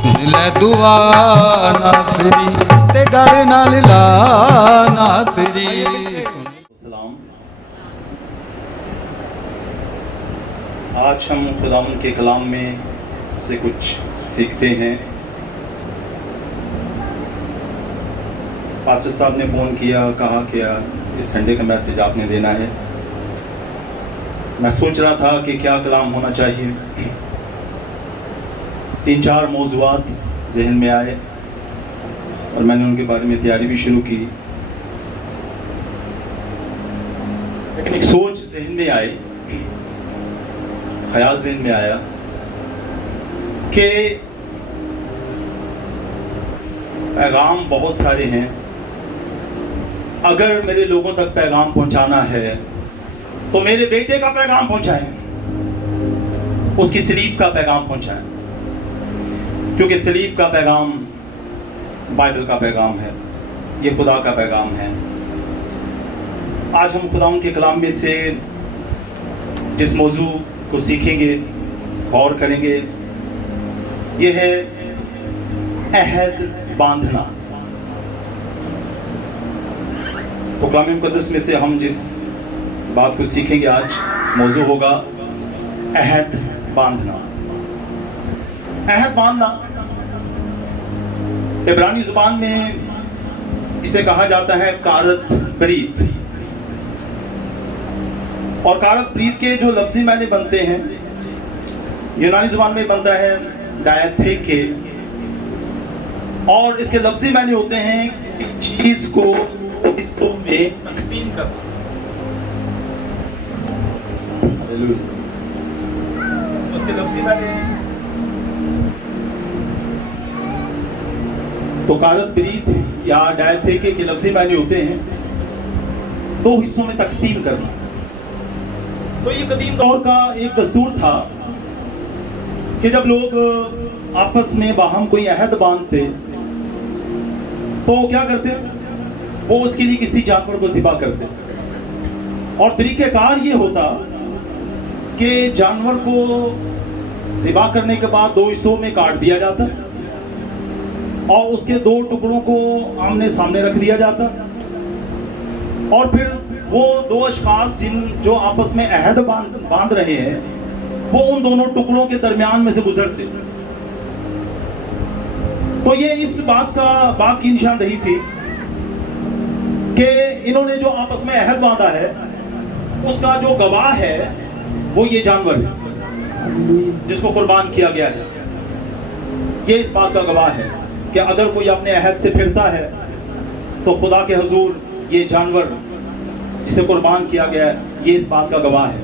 ਸੁਣ ਲੈ ਦੁਆ ਨਾਸਰੀ ਤੇ ਗਲ ਨਾਲ ਲਾ ਨਾਸਰੀ। सलाम। आज हम खुदावंद के कलाम में से कुछ सीखते हैं। पास्टर साहब ने फ़ोन किया, कहा कि इस संडे का मैसेज आपने देना है। मैं सोच रहा था कि क्या कलाम होना चाहिए। 3-4 मौज़ूआत ज़हन में आए और मैंने उनके बारे में तैयारी भी शुरू की, लेकिन एक सोच ज़हन में आई, ख्याल ज़हन में आया कि पैगाम बहुत सारे हैं। अगर मेरे लोगों तक पैगाम पहुंचाना है तो मेरे बेटे का पैगाम पहुंचाएं, उसकी सलीब का पैगाम पहुंचाएं, क्योंकि सलीब का पैगाम बाइबल का पैगाम है, ये खुदा का पैगाम है। आज हम खुदावंद के कलाम में से जिस मौजू को सीखेंगे, गौर करेंगे, ये है अहद बांधना। तो कलाम मुक़द्दस में से हम जिस बात को सीखेंगे आज, मौजू होगा अहद बांधना। अहद बांधना इब्रानी ज़ुबान में इसे कहा जाता है कारत बरीत, और कारत बरीत के जो लफ्ज़ी मायने बनते हैं यूनानी ज़ुबान में बनता है डायथेके, और इसके लफ्ज़ी मायने होते हैं किसी चीज़ को हिस्सों में तकसीम करना। उसके लफ्ज़ी मायने तो कारत बरीत या डायथेके के लफ्ज़ी मायने होते हैं 2 हिस्सों में तकसीम करना। तो ये कदीम दौर का एक दस्तूर था कि जब लोग आपस में बाहम कोई अहद बांधते तो क्या करते, वो उसके लिए किसी जानवर को ज़िबा करते, और तरीक़ेकार ये होता कि जानवर को ज़िबा करने के बाद 2 हिस्सों में काट दिया जाता और उसके 2 टुकड़ों को आमने सामने रख दिया जाता, और फिर वो 2 अशख़ास जो आपस में अहद बांध रहे हैं वो उन दोनों टुकड़ों के दरमियान में से गुजरते। तो ये इस बात की निशानदही थी कि इन्होंने जो आपस में अहद बांधा है उसका जो गवाह है वो ये जानवर है जिसको कुर्बान किया गया है। ये इस बात का गवाह है कि अगर कोई अपने अहद से फिरता है तो खुदा के हुजूर ये जानवर जिसे कुर्बान किया गया है, ये इस बात का गवाह है।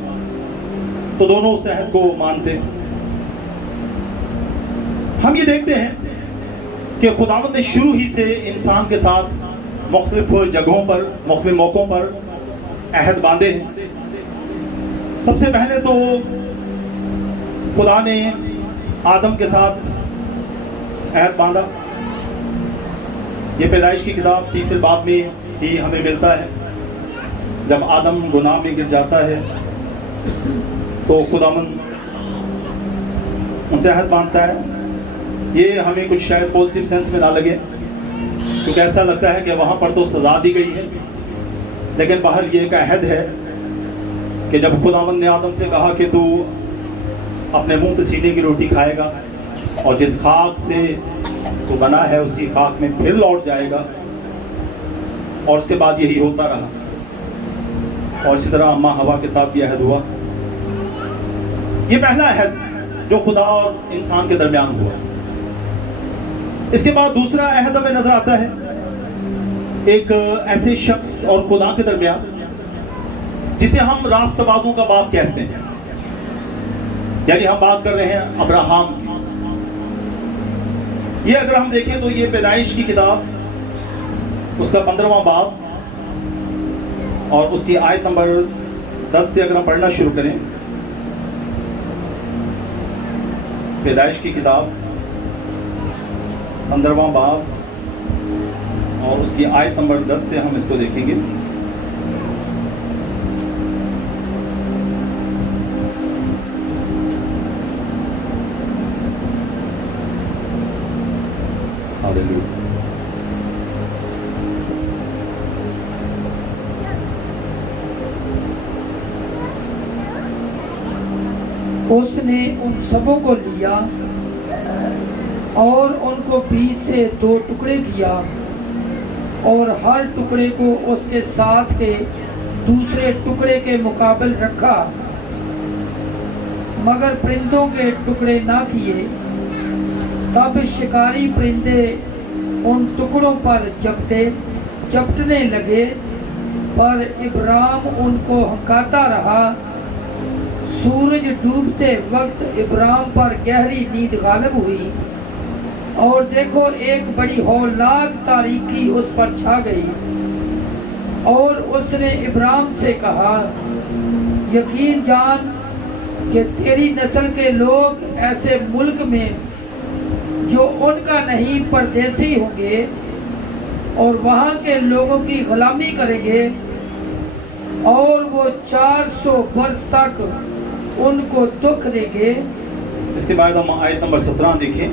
तो दोनों उस अहद को मानते। हम ये देखते हैं कि खुदावंद ने शुरू ही से इंसान के साथ मुख्तलिफ जगहों पर, मुख्तलिफ मौक़ों पर अहद बांधे हैं। सबसे पहले तो खुदा ने आदम के साथ अहद बांधा। ये पैदाइश की किताब 30 बाब में ही हमें मिलता है। जब आदम गुनाह में गिर जाता है तो खुदावंद उनसे अहद बांधता है। ये हमें कुछ शायद पॉजिटिव सेंस में ना लगे, क्योंकि ऐसा लगता है कि वहाँ पर तो सज़ा दी गई है, लेकिन बाहर ये एक अहद है कि जब खुदावंद ने आदम से कहा कि तू अपने मुंह पे सीने की रोटी खाएगा और जिस खाक से तू बना है उसी खाक में फिर लौट जाएगा, और उसके बाद यही होता रहा। और इसी तरह अम्मा हवा के साथ भी अहद हुआ। ये पहला अहद जो खुदा और इंसान के दरमियान हुआ। इसके बाद दूसरा अहद हमें नजर आता है एक ऐसे शख्स और खुदा के दरमियान जिसे हम रास्तबाजों का बाप कहते हैं, यानी हम बात कर रहे हैं अब्राहम की। ये अगर हम देखें तो ये पैदाइश की किताब उसका 15वां बाब और उसकी आयत नंबर 10 से अगर हम पढ़ना शुरू करें, पैदाइश की किताब 15वां बाब और उसकी आयत नंबर 10 से हम इसको देखेंगे। हालेलुया। उसने उन सबों को लिया और उनको बीच से 2 टुकड़े किया और हर टुकड़े को उसके साथ के दूसरे टुकड़े के मुकाबले रखा, मगर परिंदों के टुकड़े ना किए। तब शिकारी परिंदे उन टुकड़ों पर झपटने लगे, पर इब्राम उनको हंकाता रहा। सूरज डूबते वक्त इब्राम पर गहरी नींद गालिब हुई और देखो एक बड़ी हौलनाक तारीकी उस पर छा गई। और उसने इब्राम से कहा, यकीन जान कि तेरी नस्ल के लोग ऐसे मुल्क में जो उनका नहीं परदेसी होंगे और वहाँ के लोगों की गुलामी करेंगे, और वो 400 वर्ष तक उनको दुख देंगे। इसके बाद हम आयत नंबर 17 देखें।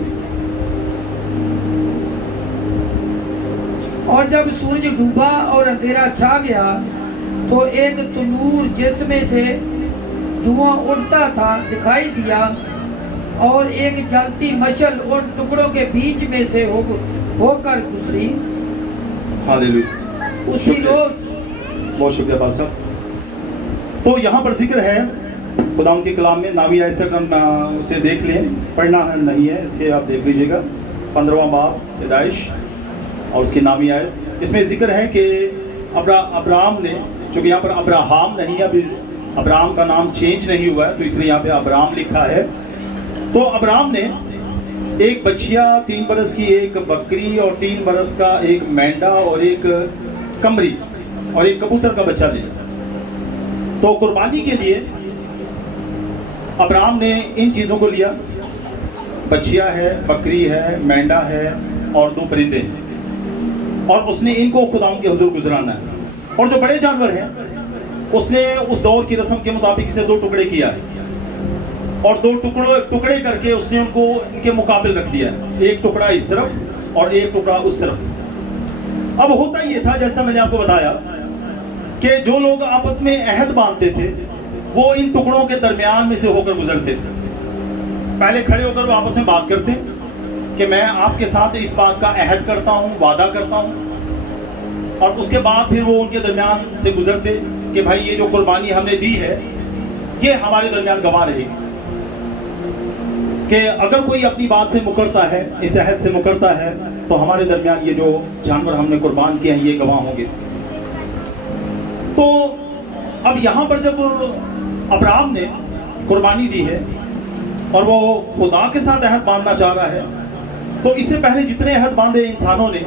और जब सूरज डूबा और अंधेरा छा गया तो एक तनूर जिसमें से धुआं उड़ता था दिखाई दिया, और एक जलती मशल उन टुकड़ों के बीच में से होकर गुजरी। हालेलुया। उसी रोज। बहुत शुक्रिया पास्टर। तो यहाँ पर जिक्र है खुदा के कलाम में, नावी ऐसा उसे देख लें, पढ़ना नहीं है, इसके आप देख लीजिएगा। 15वां बाब पैदाइश और उसकी नामी आयत। इसमें जिक्र है कि अब्राम ने, चूँकि यहाँ पर अब्राहम नहीं है, अभी अब्राम का नाम चेंज नहीं हुआ है, तो इसलिए यहाँ पे अब्राम लिखा है। तो अब्राम ने एक बच्चिया, 3 बरस की एक बकरी और 3 बरस का एक मेंढा और एक कमरी और एक कबूतर का बच्चा लिया। तो कुर्बानी के लिए अब्राम ने इन चीज़ों को लिया, बच्चिया है, बकरी है, मेंढा है और 2 परिंदे, और उसने इनको खुदा के हुजूर गुजराना है। और जो बड़े जानवर हैं उसने उस दौर की रस्म के मुताबिक इसे 2 टुकड़े किया है और 2 टुकड़े करके उसने उनको इनके मुकाबले रख दिया है, एक टुकड़ा इस तरफ और एक टुकड़ा उस तरफ। अब होता ये था, जैसा मैंने आपको बताया, कि जो लोग आपस में अहद बांधते थे वो इन टुकड़ों के दरमियान में से होकर गुजरते थे। पहले खड़े होकर वो आपस में बात करते कि मैं आपके साथ इस बात का अहद करता हूँ, वादा करता हूँ, और उसके बाद फिर वो उनके दरमियान से गुजरते कि भाई ये जो कुर्बानी हमने दी है ये हमारे दरमियान गवाह रहेगी, कि अगर कोई अपनी बात से मुकरता है, इस अहद से मुकरता है, तो हमारे दरमियान ये जो जानवर हमने कुर्बान किए हैं ये गवाह होंगे। तो अब यहाँ पर जब अब्राम ने कुर्बानी दी है और वो खुदा के साथ अहद बांधना चाह रहा है, तो इससे पहले जितने अहद बांधे इंसानों ने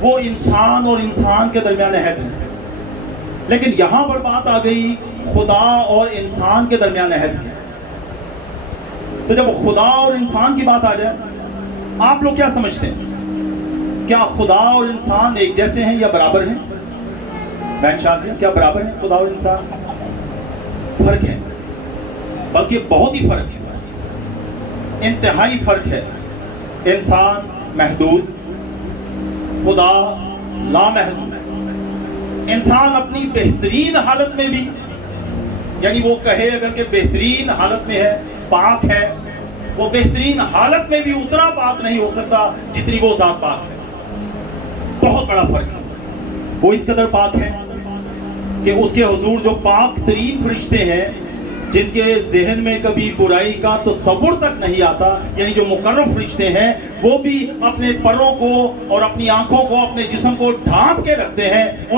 वो इंसान और इंसान के दरमियान अहद है, लेकिन यहाँ पर बात आ गई खुदा और इंसान के दरमियान अहद की। तो जब खुदा और इंसान की बात आ जाए, आप लोग क्या समझते हैं, क्या खुदा और इंसान एक जैसे हैं या बराबर हैं? बहन शाजिया, क्या बराबर हैं खुदा और इंसान? फर्क है, बल्कि बहुत ही फर्क है, इंतहाई फर्क है। इंसान महदूद, खुदा लामहदूद। इंसान अपनी बेहतरीन हालत में भी, यानी वो कहे अगर कि बेहतरीन हालत में है, पाक है, वो बेहतरीन हालत में भी उतना पाक नहीं हो सकता जितनी वो जात पाक है। बहुत बड़ा फर्क है। वो इस कदर पाक है कि उसके हुजूर जो पाक तरीन फरिश्ते हैं, जिनके जहन में कभी बुराई का तो तसव्वुर तक नहीं आता, यानी जो मुकर्रम फरिश्ते हैं, वो भी अपने परों को और अपनी आंखों को, अपने जिस्म को ढांप के रखते हैं।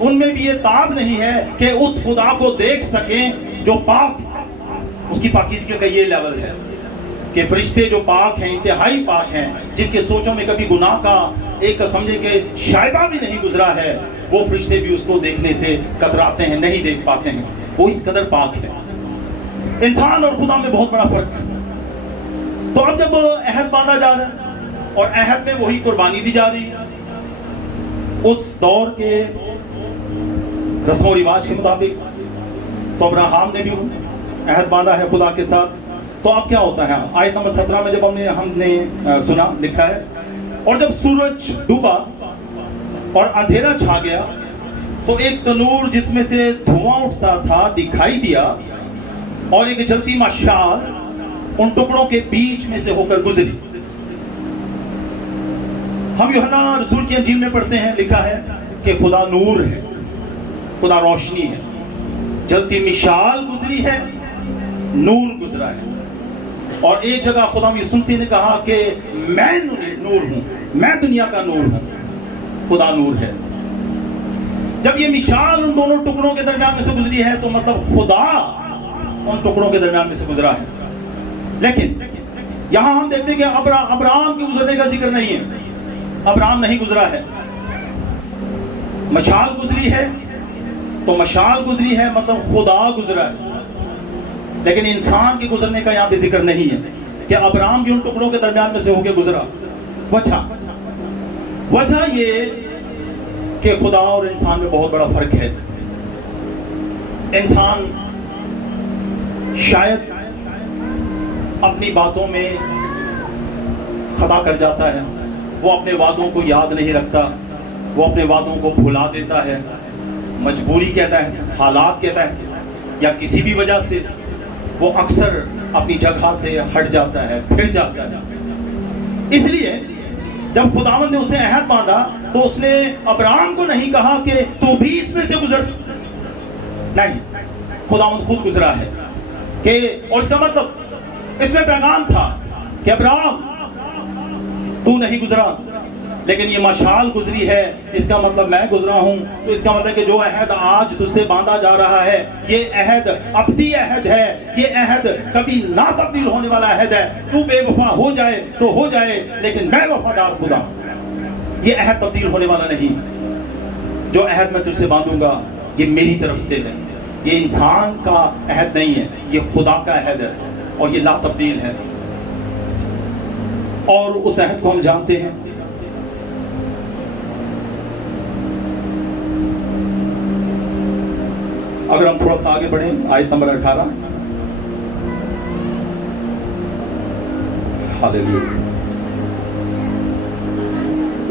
उनमें भी ये ताब नहीं है कि उस खुदा को देख सकें जो पाक, उसकी पाकीज़गी का ये लेवल है कि फरिश्ते जो पाक हैं, इंतहाई पाक हैं, जिनके सोचों में कभी गुनाह का एक समझे कि शायबा भी नहीं गुजरा है, वो फरिश्ते भी उसको देखने से कतराते हैं, नहीं देख पाते हैं। वो इस कदर पाक है। इंसान और खुदा में बहुत बड़ा फर्क। तो अब जब अहद बांधा जा रहा है और अहद में वही कुर्बानी दी जा रही है उस दौर के रस्म और रिवाज के मुताबिक, तो अब्राहम ने भी अहद बांधा है खुदा के साथ। तो अब क्या होता है, आयत नंबर 17 में जब हमने सुना, लिखा है اور جب سورج ڈوبا اور اندھیرا چھا گیا تو ایک تنور جس میں سے دھواں اٹھتا تھا دکھائی دیا، اور ایک جلتی مشعل ان ٹکڑوں کے بیچ میں سے ہو کر گزری۔ ہم یوحنا رسول کی انجیل میں پڑھتے ہیں، لکھا ہے کہ خدا نور ہے، خدا روشنی ہے، جلتی مشعل گزری ہے، نور گزرا ہے۔ اور ایک جگہ خدا یسوع مسیح نے کہا کہ میں نور ہوں، میں دنیا کا نور ہوں، خدا نور ہے۔ جب یہ مشعل ان دونوں ٹکڑوں کے درمیان میں سے گزری ہے تو مطلب خدا ان ٹکڑوں کے درمیان میں سے گزرا ہے۔ لیکن یہاں ہم دیکھتے ہیں کہ ابراہم کے گزرنے کا ذکر نہیں ہے، ابراہم نہیں گزرا ہے۔ مشعل گزری ہے تو مشعل گزری ہے مطلب خدا گزرا ہے، لیکن انسان کے گزرنے کا یہاں پہ ذکر نہیں ہے کہ ابراہم بھی ان ٹکڑوں کے درمیان میں سے ہو کے گزرا۔ وجہ یہ کہ خدا اور انسان میں بہت بڑا فرق ہے۔ انسان شاید اپنی باتوں میں خطا کر جاتا ہے، وہ اپنے وعدوں کو یاد نہیں رکھتا، وہ اپنے وعدوں کو بھلا دیتا ہے، مجبوری کہتا ہے، حالات کہتا ہے، یا کسی بھی وجہ سے وہ اکثر اپنی جگہ سے ہٹ جاتا ہے، پھر جاتا ہے۔ اس لیے جب خداوند نے اسے عہد باندھا تو اس نے ابراہم کو نہیں کہا کہ تو بھی اس میں سے گزر، نہیں، خداوند خود گزرا ہے کہ، اور اس کا مطلب اس میں پیغام تھا کہ ابراہم تو نہیں گزرا، لیکن یہ مشعل گزری ہے، اس کا مطلب میں گزرا ہوں۔ تو اس کا مطلب کہ جو عہد آج تجھ سے باندھا جا رہا ہے یہ عہد ابدی عہد ہے، یہ عہد کبھی نہ تبدیل ہونے والا عہد ہے۔ تو بے وفا ہو جائے تو ہو جائے، لیکن میں وفادار خدا ہوں، یہ عہد تبدیل ہونے والا نہیں۔ جو عہد میں تجھ سے باندھوں گا یہ میری طرف سے ہے، یہ انسان کا عہد نہیں ہے، یہ خدا کا عہد ہے اور یہ لا تبدیل ہے۔ اور اس عہد کو ہم جانتے ہیں، اگر ہم تھوڑا سا آگے بڑھیں آیت نمبر 18۔ ہاللیلویا۔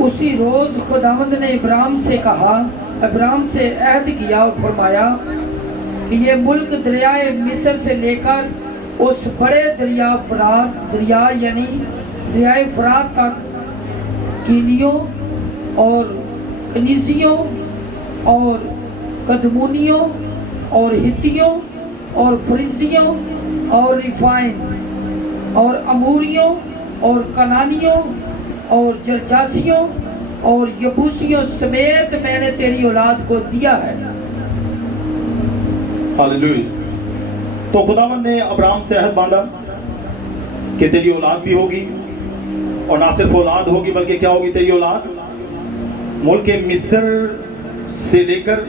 اسی روز خداوند نے ابراہیم سے کہا، ابراہیم سے عہد کیا اور فرمایا کہ یہ ملک دریائے مصر سے لے کر اس بڑے دریا فرات، دریا یعنی دریائے فرات تک، کینیوں اور کنیزیوں اور قدمونیوں اور ہتیوں اور فریزیوں اور ریفائن اور اموریوں اور کنانیوں اور جرجاسیوں اور یبوسیوں سمیت میں نے تیری اولاد کو دیا ہے۔ ہاللیلویا۔ تو خداوند نے ابراہم سے عہد باندھا کہ تیری اولاد بھی ہوگی، اور نہ صرف اولاد ہوگی بلکہ کیا ہوگی تیری اولاد؟ ملک مصر سے لے کر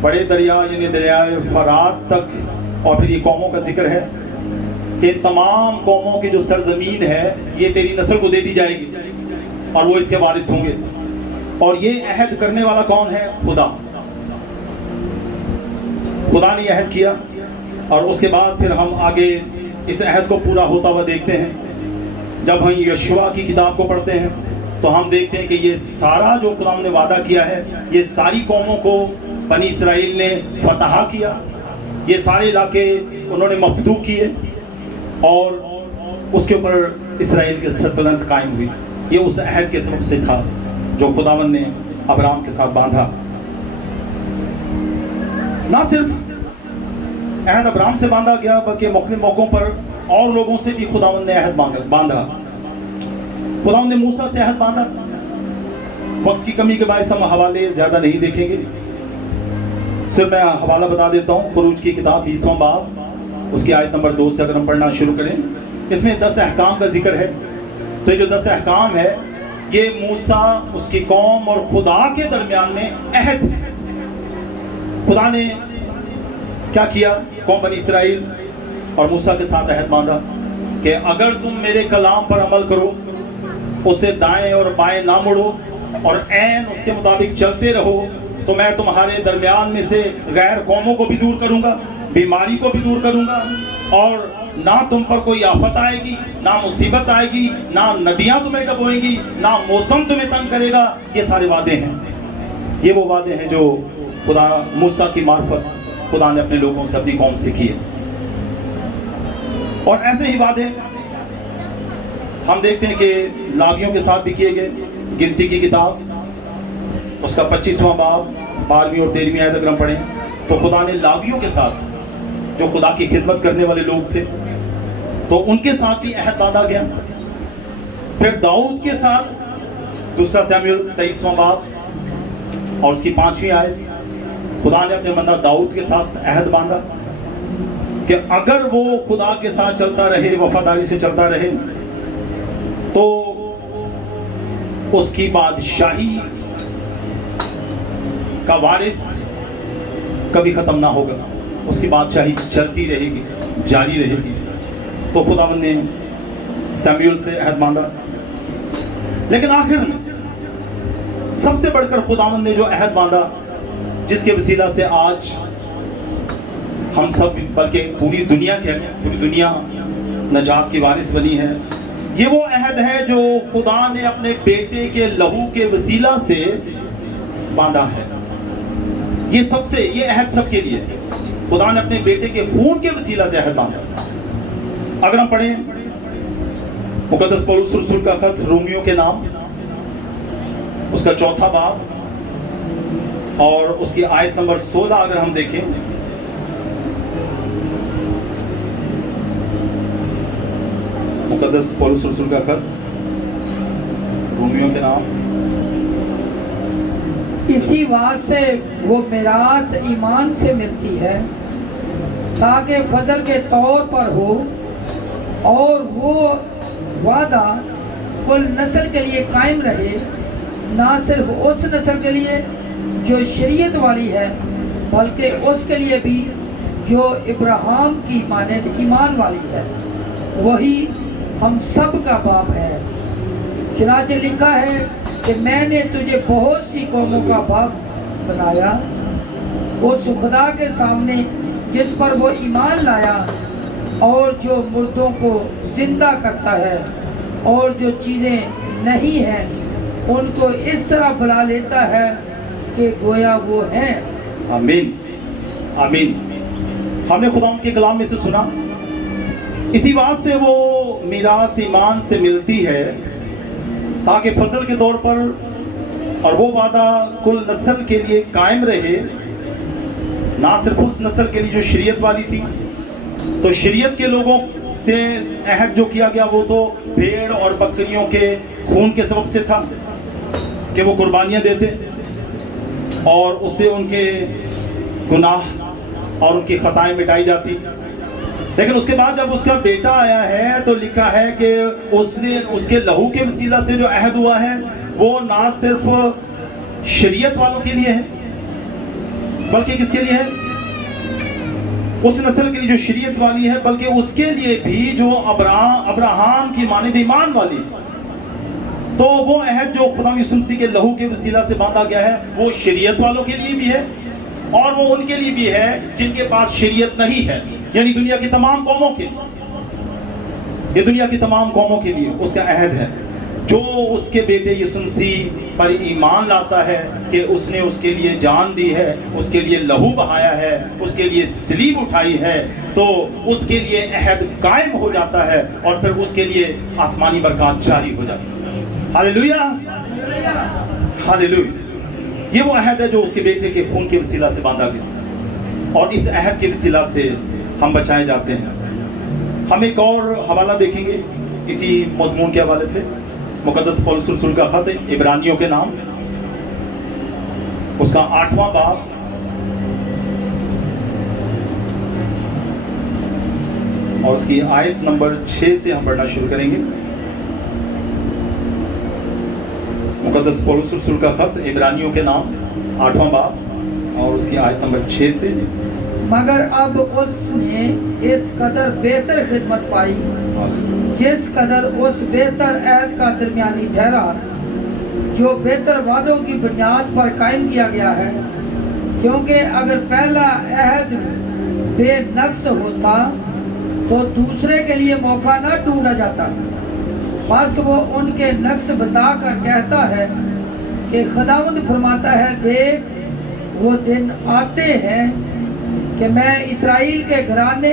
بڑے دریا یعنی دریائے فرات تک، اور پھر یہ قوموں کا ذکر ہے کہ تمام قوموں کی جو سرزمین ہے یہ تیری نسل کو دے دی جائے گی اور وہ اس کے وارث ہوں گے۔ اور یہ عہد کرنے والا کون ہے؟ خدا۔ خدا نے عہد کیا، اور اس کے بعد پھر ہم آگے اس عہد کو پورا ہوتا ہوا دیکھتے ہیں۔ جب ہم یشوع کی کتاب کو پڑھتے ہیں تو ہم دیکھتے ہیں کہ یہ سارا جو خدا نے وعدہ کیا ہے، یہ ساری قوموں کو بنی اسرائیل نے فتح کیا، یہ سارے علاقے انہوں نے مفتوح کیے، اور اس کے اوپر اسرائیل کی سلطنت قائم ہوئی۔ یہ اس عہد کے سبب سے تھا جو خداوند نے ابراہم کے ساتھ باندھا۔ نہ صرف عہد ابراہم سے باندھا گیا بلکہ مختلف موقعوں پر اور لوگوں سے بھی خداوند نے عہد باندھا۔ خداوند نے موسیٰ سے عہد باندھا۔ وقت کی کمی کے باعث ہم حوالے زیادہ نہیں دیکھیں گے، صرف میں حوالہ بتا دیتا ہوں۔ خروج کی کتاب 20واں باب، اس کی آیت نمبر 2 سے اگر ہم پڑھنا شروع کریں، اس میں 10 احکام کا ذکر ہے۔ تو یہ جو 10 احکام ہے یہ موسیٰ، اس کی قوم اور خدا کے درمیان میں عہد ہے۔ خدا نے کیا کیا؟ قوم بنی اسرائیل اور موسیٰ کے ساتھ عہد باندھا کہ اگر تم میرے کلام پر عمل کرو، اسے دائیں اور بائیں نہ مڑو اور عین اس کے مطابق چلتے رہو، تو میں تمہارے درمیان میں سے غیر قوموں کو بھی دور کروں گا، بیماری کو بھی دور کروں گا، اور نہ تم پر کوئی آفت آئے گی، نہ مصیبت آئے گی، نہ ندیاں تمہیں ڈبوئیں گی، نہ موسم تمہیں تنگ کرے گا. یہ سارے وعدے ہیں. یہ وہ وعدے ہیں جو خدا موسیٰ کی معرفت خدا نے اپنے لوگوں سے، اپنی قوم سے کیے. اور ایسے ہی وعدے ہم دیکھتے ہیں کہ لاویوں کے ساتھ بھی کیے گئے. گنتی کی کتاب اس کا 25واں باب 12ویں اور 13ویں آیت اگر ہم پڑھیں تو خدا نے لاویوں کے ساتھ جو خدا کی خدمت کرنے والے لوگ تھے تو ان کے ساتھ بھی عہد باندھا گیا. پھر داؤد کے ساتھ دوسرا سیموئیل 23واں باب اور اس کی 5ویں آیت خدا نے اپنے بندہ داؤد کے ساتھ عہد باندھا کہ اگر وہ خدا کے ساتھ چلتا رہے، وفاداری سے چلتا رہے تو اس کی بادشاہی کا وارث کبھی ختم نہ ہوگا، اس کی بادشاہی چلتی رہے گی، جاری رہے گی. تو خداوند نے سیموئیل سے عہد باندھا. لیکن آخر میں سب سے بڑھ کر خداوند نے جو عہد باندھا جس کے وسیلہ سے آج ہم سب بلکہ پوری دنیا پوری دنیا نجات کی وارث بنی ہے، یہ وہ عہد ہے جو خدا نے اپنے بیٹے کے لہو کے وسیلہ سے باندھا ہے. یہ عہد سب کے لیے خدا نے اپنے بیٹے کے خون کے وسیلہ سے عہد باندھا. اگر ہم پڑھیں مقدس پولس رسول کا خط رومیوں کے نام اس کا 4واں باب اور اس کی آیت نمبر 16 اگر ہم دیکھیں مقدس پولس رسول کا خط رومیوں کے نام اسی واسطے وہ میراث ایمان سے ملتی ہے تاکہ فضل کے طور پر ہو، اور وہ وعدہ کل نسل کے لیے قائم رہے، نہ صرف اس نسل کے لیے جو شریعت والی ہے بلکہ اس کے لیے بھی جو ابراہیم کی مانند ایمان والی ہے. وہی ہم سب کا باپ ہے. چنانچہ لکھا ہے کہ میں نے تجھے بہت سی قوموں کا باپ بنایا. اس خدا کے سامنے جس پر وہ ایمان لایا اور جو مردوں کو زندہ کرتا ہے اور جو چیزیں نہیں ہیں ان کو اس طرح بلا لیتا ہے کہ گویا وہ ہیں. آمین آمین. ہم نے خدا کے کلام میں سے سنا اسی واسطے وہ میراث ایمان سے ملتی ہے تاکہ فضل کے طور پر اور وہ وعدہ کل نسل کے لیے قائم رہے، نہ صرف اس نسل کے لیے جو شریعت والی تھی. تو شریعت کے لوگوں سے عہد جو کیا گیا وہ تو بھیڑ اور بکریوں کے خون کے سبب سے تھا کہ وہ قربانیاں دیتے اور اس سے ان کے گناہ اور ان کی خطائیں مٹائی جاتی. لیکن اس کے بعد جب اس کا بیٹا آیا ہے تو لکھا ہے کہ اس کے لہو کے وسیلہ سے جو عہد ہوا ہے وہ نہ صرف شریعت والوں کے لیے ہے بلکہ کس کے لیے ہے؟ اس نسل کے لیے جو شریعت والی ہے، بلکہ اس کے لیے بھی جو ابراہیم کی مانند ایمان والی. تو وہ عہد جو خدا یسوع مسیح کے لہو کے وسیلہ سے باندھا گیا ہے وہ شریعت والوں کے لیے بھی ہے اور وہ ان کے لیے بھی ہے جن کے پاس شریعت نہیں ہے، یعنی دنیا کی تمام قوموں کے لیے. یہ دنیا کی تمام قوموں کے لیے اس کا عہد ہے. جو اس کے بیٹے یسوع مسیح پر ایمان لاتا ہے کہ اس نے اس کے لیے جان دی ہے، اس کے لیے لہو بہایا ہے، اس کے لیے صلیب اٹھائی ہے، تو اس کے لیے عہد قائم ہو جاتا ہے اور پھر اس کے لیے آسمانی برکات جاری ہو جاتی ہے. ہاللیلویہ ہاللیلویہ. یہ وہ عہد ہے جو اس کے بیٹے کے خون کے وسیلہ سے باندھا گیا اور اس عہد کے وسیلہ سے ہم بچائے جاتے ہیں. ہم ایک اور حوالہ دیکھیں گے اسی مضمون کے حوالے سے. مقدس پولس رسول کا خط عبرانیوں کے نام اس کا 8واں باب اور اس کی آیت نمبر 6 سے ہم پڑھنا شروع کریں گے. مقدس پولس رسول کا خط عبرانیوں کے نام 8واں باب اور اس کی آیت نمبر 6 سے. مگر اب اس نے اس قدر بہتر خدمت پائی جس قدر اس بہتر عہد کا درمیانی ٹھہرا جو بہتر وعدوں کی بنیاد پر قائم کیا گیا ہے. کیونکہ اگر پہلا عہد بے نقص ہوتا तो दूसरे के लिए मौका ना ढूंढा जाता, बस वो उनके नक्श बता कर कहता है कि खुदावंद फरमाता है, देख वो दिन आते हैं कि मैं इस्राएल के घराने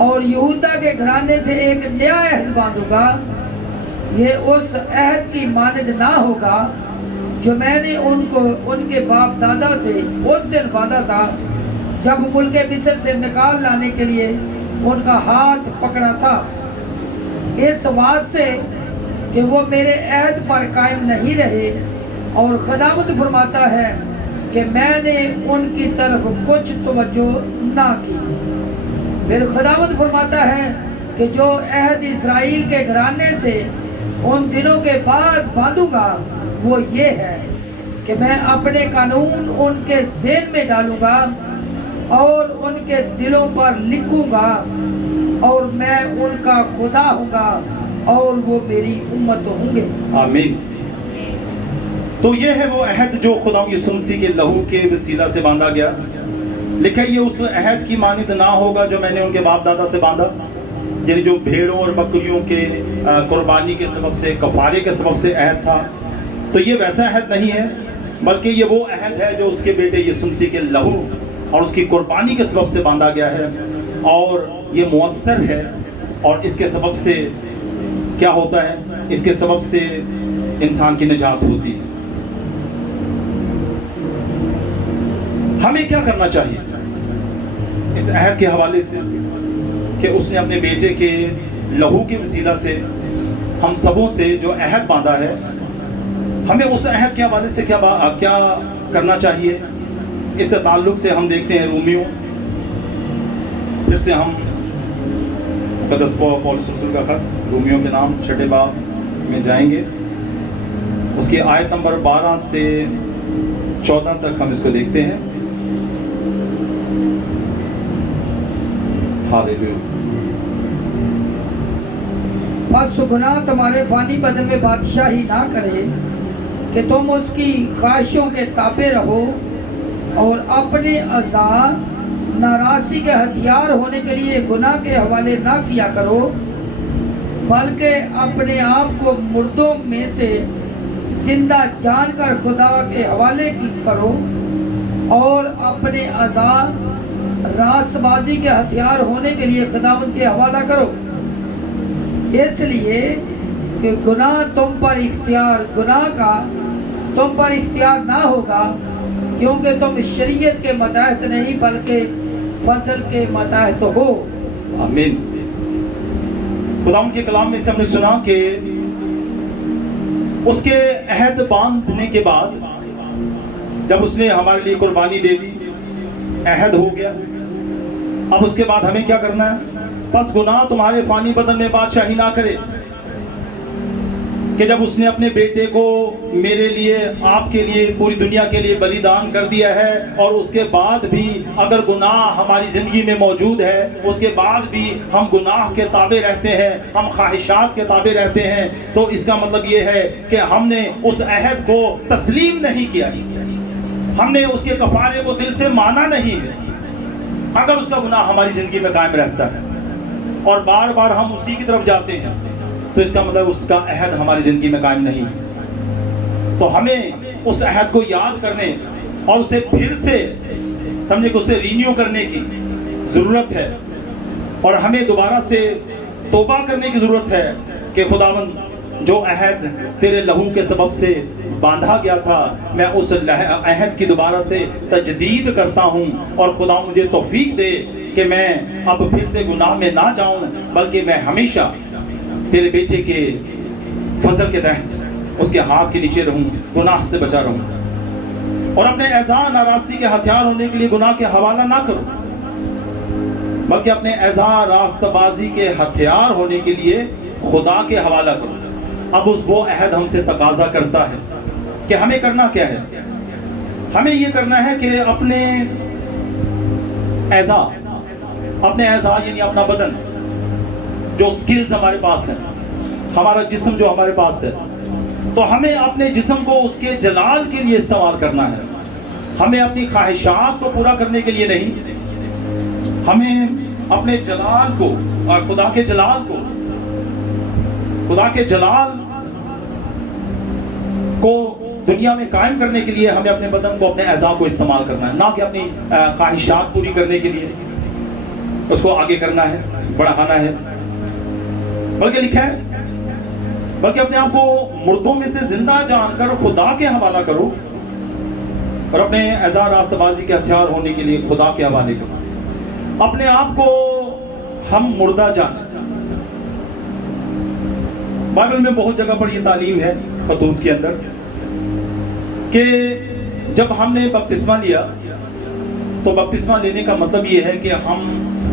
और यहूदा के घराने से एक नया अहद बांधूंगा। ये उस अहद की मानद ना होगा जो मैंने उनको उनके बाप दादा से उस दिन बांधा था जब मुल्क मिस्र से निकाल लाने के लिए उनका हाथ पकड़ा था, इस वास्ते कि वो मेरे अहद पर कायम नहीं रहे। और खुदावंद फरमाता है कि मैंने उनकी तरफ कुछ तवज्जो ना की। फिर खुदावंद फरमाता है कि जो अहद इस्राएल के घराने से उन दिनों के बाद बांधूंगा वो ये है कि मैं अपने कानून उनके ज़हन में डालूंगा और उनके दिलों पर लिखूंगा, और मैं उनका खुदा हूँगा और वो मेरी उम्मत होंगे। आमीन। तो ये है वो अहद जो खुदा यीशु मसीह के लहू के वसीला से बांधा गया। लिखा ये उस अहद की मानिद ना होगा जो मैंने उनके बाप दादा से बांधा, यानी जो भेड़ों और बकरियों के कुर्बानी के सबब से, कफारे के सबब से अहद था। तो ये वैसा अहद नहीं है, बल्कि ये वो अहद है जो उसके बेटे यीशु मसीह के लहू और उसकी कुर्बानी के सबब से बांधा गया है, और ये मुअस्सर है। और इसके सबब से क्या होता है? इसके सबब से इंसान की निजात होती है। हमें क्या करना चाहिए इस अहद के हवाले से कि उसने अपने बेटे के लहू के वसीला से हम सबों से जो अहद बांधा है, हमें उस अहद के हवाले से क्या करना चाहिए? इस ताल्लुक से हम देखते हैं रोमियो, फिर से हम मुक़द्दस पौलुस रसूल का खत रोमियो के नाम 6 बाब में जाएंगे। उसकी आयत नंबर 12 से 14 तक हम इसको देखते हैं। हालेलुया। बस गुनाह तुम्हारे फानी बदन में बादशाही ना करे कि तुम उसकी ख्वाहिशों के ताबे रहो और अपने आज़ाद नाराज़गी के हथियार होने के लिए गुनाह के हवाले ना किया करो, बल्कि अपने आप को मुर्दों में से जिंदा जानकर खुदा के हवाले की करो और अपने आज़ाद रासबाजी के हथियार होने के लिए खुदावंद के हवाला करो, इसलिए कि गुनाह का तुम पर इख्तियार ना होगा, क्योंकि तुम शरीयत के मतहत नहीं बल्कि फजल के मतहत हो। आमीन। खुदावंद के कलाम में से हमने सुना कि उसके अहद बांधने के बाद जब उसने हमारे लिए कुर्बानी दे दी, अहद हो गया। अब उसके बाद हमें क्या करना है? बस गुनाह तुम्हारे फानी बदन में बादशाही ना करे। कि जब उसने अपने बेटे को मेरे लिए, आपके लिए, पूरी दुनिया के लिए बलिदान कर दिया है, और उसके बाद भी अगर गुनाह हमारी ज़िंदगी में मौजूद है, उसके बाद भी हम गुनाह के ताबे रहते हैं, हम ख्वाहिशात के ताबे रहते हैं, तो इसका मतलब ये है कि हमने उस अहद को तस्लीम नहीं किया, हमने उसके कफारे को दिल से माना नहीं है। अगर उसका गुनाह हमारी ज़िंदगी में कायम रहता है और बार बार हम उसी की तरफ जाते हैं, तो इसका मतलब उसका अहद हमारी ज़िंदगी में कायम नहीं है। तो हमें उस अहद को याद करने और उसे फिर से समझे कि उसे रीन्यू करने की ज़रूरत है, और हमें दोबारा से तौबा करने की ज़रूरत है कि खुदावंद जो अहद तेरे लहू के सबब से बांधा गया था, मैं उस अहद की दोबारा से तजदीद करता हूँ, और खुदा मुझे तौफीक दे कि मैं अब फिर से गुनाह में ना जाऊँ, बल्कि मैं हमेशा तेरे बेटे के फजल के तहत उसके हाथ के नीचे रहूँ, गुनाह से बचा रहूँ, और अपने एज़ा नाराज़गी के हथियार होने के लिए गुनाह के हवाला ना करूँ, बल्कि अपने एज़ा रास्तबाजी के हथियार होने के लिए खुदा के हवाला करूँ। अब उस वो अहद हमसे तकाजा करता है कि हमें करना क्या है? हमें ये करना है कि अपने एज़ा यानी अपना बदन, जो स्किल्स हमारे पास है, हमारा जिस्म जो हमारे पास है, तो हमें अपने जिस्म को उसके जलाल के लिए इस्तेमाल करना है। हमें अपनी ख्वाहिशात को पूरा करने के लिए नहीं, हमें اپنے جلال کو اور خدا کے جلال کو دنیا میں قائم کرنے کے لیے ہمیں اپنے بدن کو، اپنے اعضاء کو استعمال کرنا ہے، نہ کہ اپنی خواہشات پوری کرنے کے لیے اس کو آگے کرنا ہے، بڑھانا ہے، بلکہ لکھا ہے بلکہ اپنے آپ کو مردوں میں سے زندہ جان کر خدا کے حوالہ کرو اور اپنے اعضاء راست بازی کے ہتھیار ہونے کے لیے خدا کے حوالے کرو۔ اپنے آپ کو ہم مردہ جانیں۔ بائبل میں بہت جگہ پر یہ تعلیم ہے خطوط کے اندر کہ جب ہم نے بپتسمہ لیا تو بپتسمہ لینے کا مطلب یہ ہے کہ ہم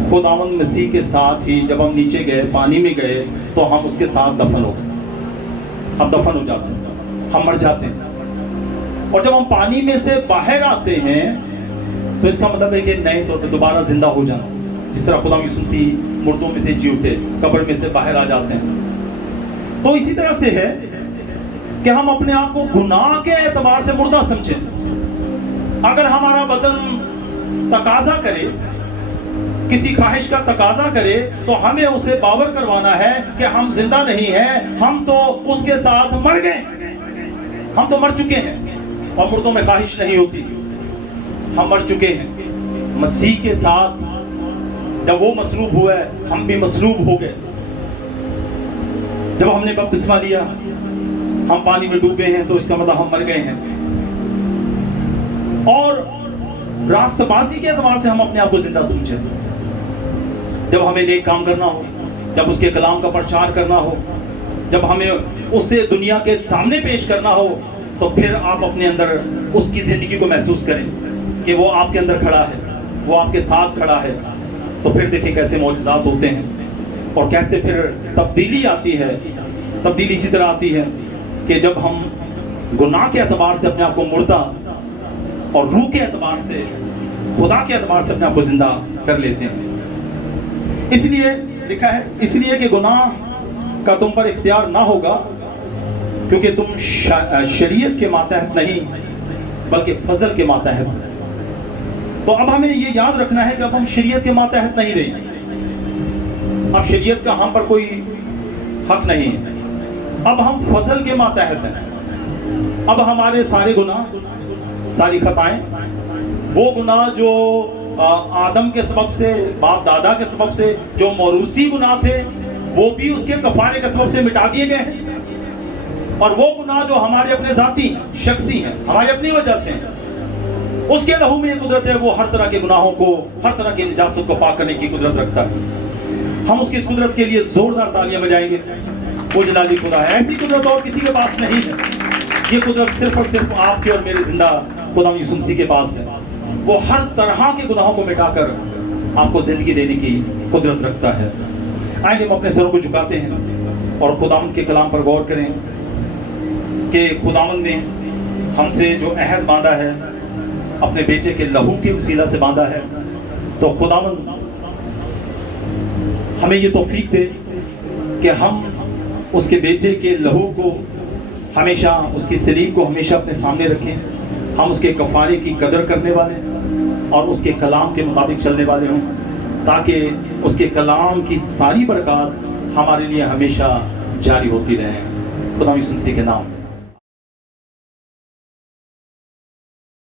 خداوند مسیح کے ساتھ ہی جب ہم نیچے گئے، پانی میں گئے، تو ہم اس کے ساتھ دفن ہو گئے، ہم دفن ہو جاتے ہیں، ہم مر جاتے ہیں۔ اور جب ہم پانی میں سے باہر آتے ہیں تو اس کا مطلب ہے کہ نئے طور پہ دوبارہ زندہ ہو جانا، جس طرح خدا یسوع مسیح مردوں میں سے جی اٹھے، قبر میں سے باہر آ جاتے ہیں۔ تو اسی طرح سے ہے کہ ہم اپنے آپ کو گناہ کے اعتبار سے مردہ سمجھیں۔ اگر ہمارا بدن تقاضا کرے، کسی خواہش کا تقاضا کرے، تو ہمیں اسے باور کروانا ہے کہ ہم زندہ نہیں ہیں، ہم تو اس کے ساتھ مر گئے، ہم تو مر چکے ہیں، اور مردوں میں خواہش نہیں ہوتی، ہم مر چکے ہیں۔ مسیح کے ساتھ جب وہ مصلوب ہوا ہے، ہم بھی مصلوب ہو گئے۔ جب ہم نے بپتسمہ لیا، ہم پانی میں ڈوب گئے ہیں، تو اس کا مطلب ہم مر گئے ہیں۔ اور راست بازی کے اعتبار سے ہم اپنے آپ کو زندہ سمجھیں۔ جب ہمیں نیک کام کرنا ہو، جب اس کے کلام کا پرچار کرنا ہو، جب ہمیں اسے دنیا کے سامنے پیش کرنا ہو، تو پھر آپ اپنے اندر اس کی زندگی کو محسوس کریں کہ وہ آپ کے اندر کھڑا ہے، وہ آپ کے ساتھ کھڑا ہے۔ تو پھر دیکھیں کیسے معجزات ہوتے ہیں اور کیسے پھر تبدیلی آتی ہے۔ تبدیلی اسی طرح آتی ہے کہ جب ہم گناہ کے اعتبار سے اپنے آپ کو مردہ اور روح کے اعتبار سے، خدا کے اعتبار سے اپنے آپ کو زندہ کر لیتے ہیں۔ اس لیے لکھا ہے، اس لیے کہ گناہ کا تم پر اختیار نہ ہوگا، کیونکہ تم شریعت کے ماتحت نہیں بلکہ فضل کے ماتحت۔ تو اب ہمیں یہ یاد رکھنا ہے کہ اب ہم شریعت کے ماتحت نہیں رہے، اب شریعت کا ہم پر کوئی حق نہیں ہے، اب ہم فضل کے ماتحت ہیں۔ اب ہمارے سارے گناہ، ساری خطائیں، وہ گناہ جو آدم کے سبب سے، باپ دادا کے سبب سے جو موروثی گناہ تھے، وہ بھی اس کے کفارے کے سبب سے مٹا دیے گئے ہیں۔ اور وہ گناہ جو ہمارے اپنے ذاتی شخصی ہیں، ہماری اپنی وجہ سے ہیں، اس کے لہو میں یہ قدرت ہے، وہ ہر طرح کے گناہوں کو، ہر طرح کی نجاست کو پاک کرنے کی قدرت رکھتا ہے۔ ہم اس کی اس قدرت کے لیے زوردار تالیاں بجائیں گے۔ وہ جلالی خدا ہے، ایسی قدرت اور کسی کے پاس نہیں ہے۔ یہ قدرت صرف اور صرف آپ کے اور میرے زندہ خدا یسوع مسیح کے پاس ہے۔ وہ ہر طرح کے گناہوں کو مٹا کر آپ کو زندگی دینے کی قدرت رکھتا ہے۔ آئیں ہم اپنے سروں کو جھکاتے ہیں اور خداوند کے کلام پر غور کریں کہ خداوند نے ہم سے جو عہد باندھا ہے، اپنے بیٹے کے لہو کے وسیلہ سے باندھا ہے، تو خداوند ہمیں یہ توفیق دے کہ ہم اس کے بیٹے کے لہو کو ہمیشہ، اس کی صلیب کو ہمیشہ اپنے سامنے رکھیں، ہم اس کے کفارے کی قدر کرنے والے اور اس کے کلام کے مطابق چلنے والے ہوں، تاکہ اس کے کلام کی ساری برکات ہمارے لیے ہمیشہ جاری ہوتی رہیں۔ خدا یسوع مسیح کے نام